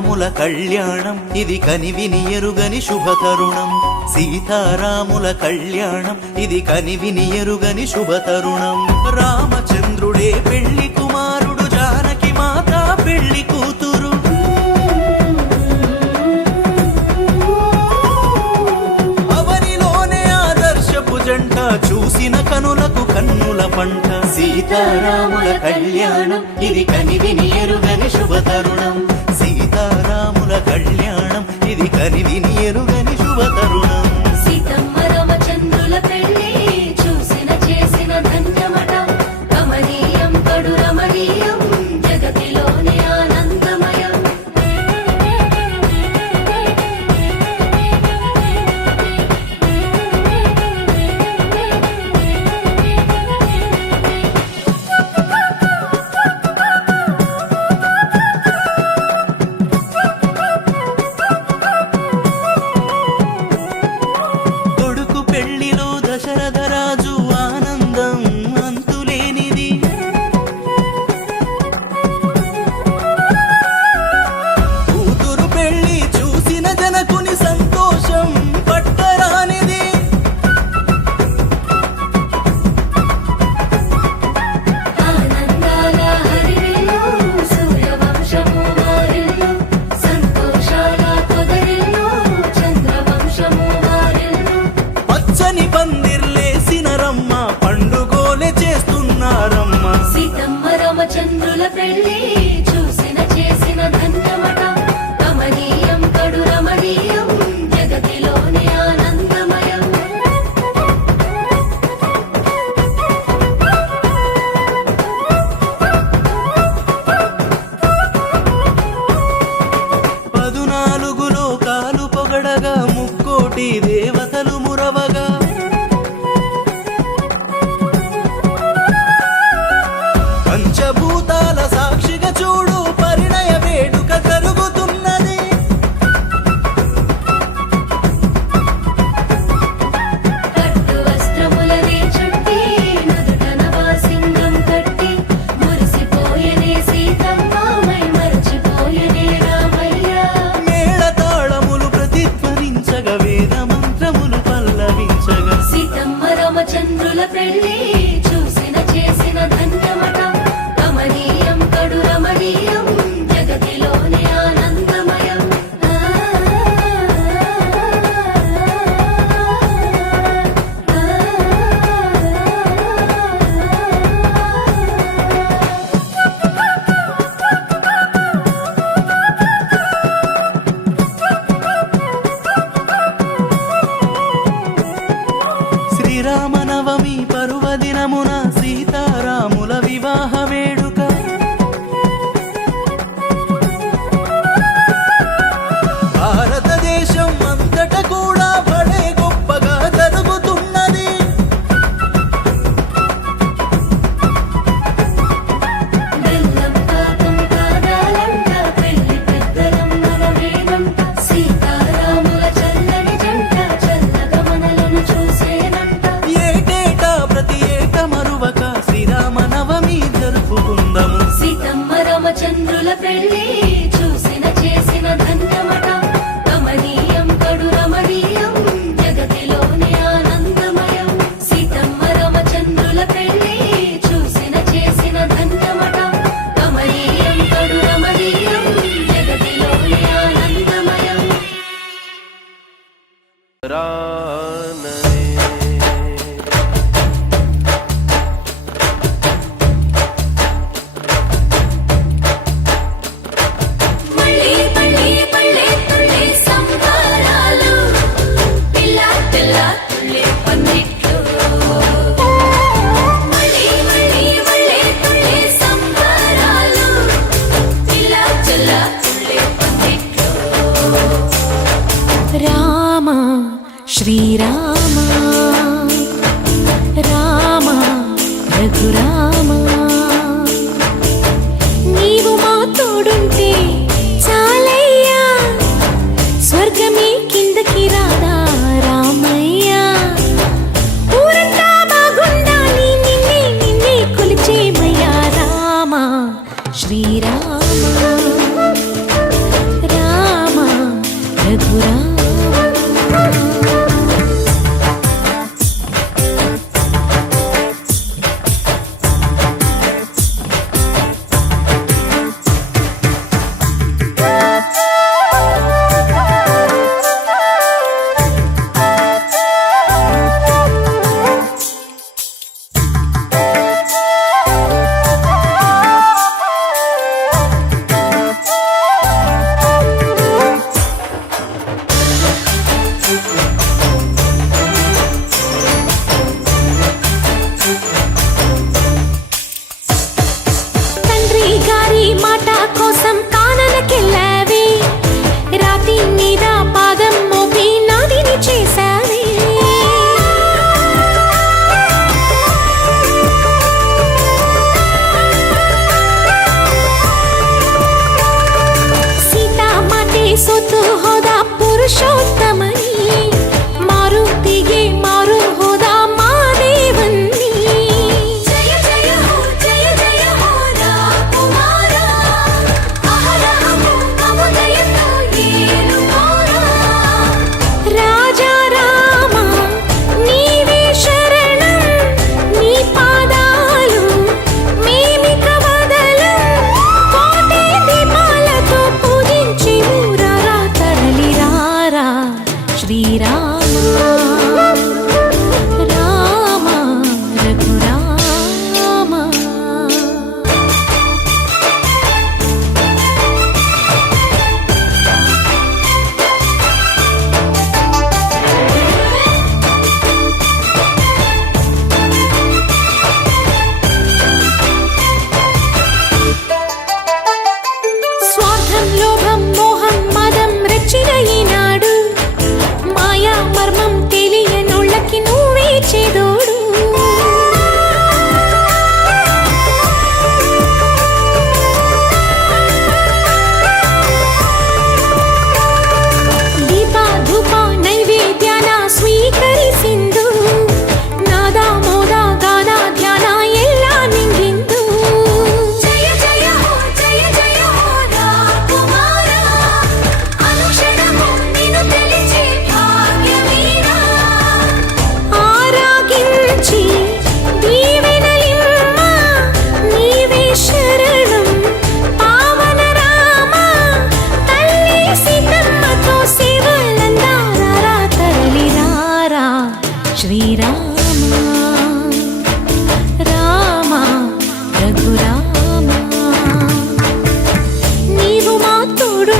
సీతారాముల కళ్యాణం. ఇది కనివిని ఎరుగని శుభతరుణం. సీతారాముల కళ్యాణం. ఇది కనివిని ఎరుగని శుభతరుణం. రామచంద్రుడే పెళ్ళి కన్నుల పంట. సీతారాముల కళ్యాణం. ఇది కనివిని ఎరుగని శుభతరుణం. సీతారాముల కళ్యాణం. ఇది కనివిని ఎరుగని శుభతరుణం. పాడగా ముక్కోటి దేవతలు राम రఘురా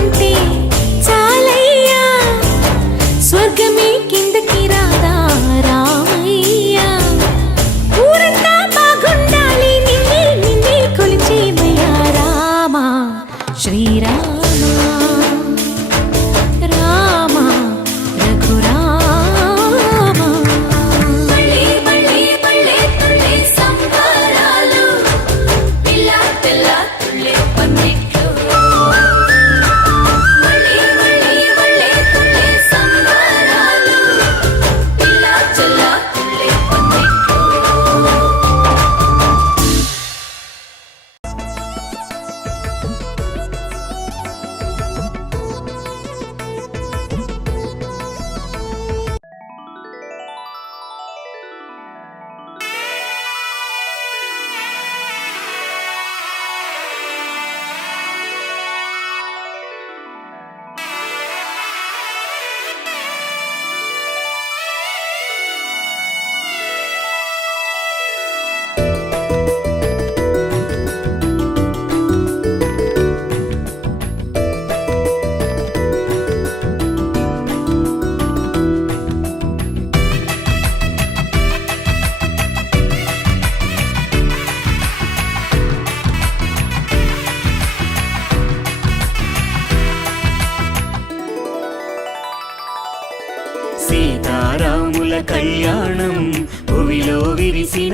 something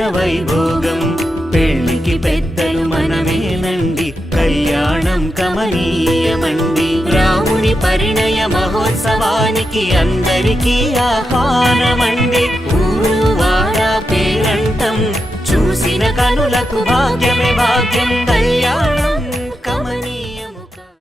వైభోగం. పెళ్ళికి పెద్దలు మనమేనండి. కళ్యాణం కమనీయమండి. రాముని పరిణయ మహోత్సవానికి అందరికీ ఆహ్వానమండి. ఊరు వాడ పేరంటం. చూసిన కనులకు భాగ్యమే భాగ్యం. కళ్యాణం